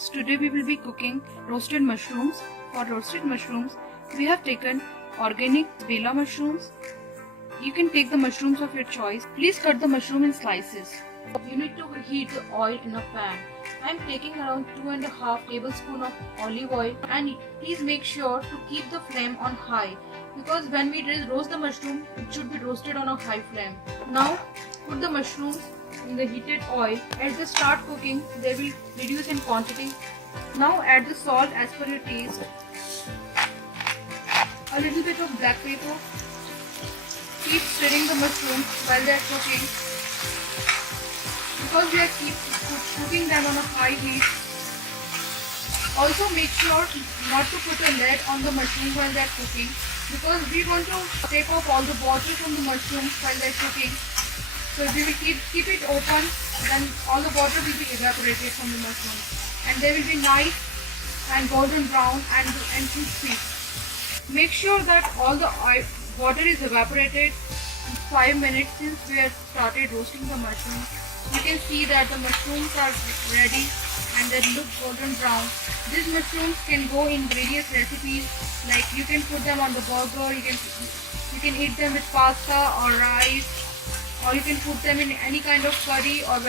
viewers, today we will be cooking roasted mushrooms. For roasted mushrooms, we have taken organic Bela mushrooms. You can take the mushrooms of your choice. Please cut the mushroom in slices. You need to heat the oil in a pan. I am taking around 2.5 tablespoons of olive oil, and please make sure to keep the flame on high because when we roast the mushroom, it should be roasted on a high flame. Now put the mushrooms in the heated oil. As they start cooking, they will reduce in quantity. Now add the salt as per your taste, a little bit of black pepper. Keep stirring the mushrooms while they are cooking because we are cooking them on a high heat. Also make sure not to put a lid on the mushrooms while they are cooking because we want to take off all the water from the mushrooms while they are cooking. So if we will keep it open, then all the water will be evaporated from the mushrooms and they will be nice and golden brown and crispy. Make sure that all the water is evaporated in 5 minutes since we have started roasting the mushrooms. You can see that the mushrooms are ready and they look golden brown. These mushrooms can go in various recipes, like you can put them on the burger, you can eat them with pasta or rice, or you can put them in any kind of curry or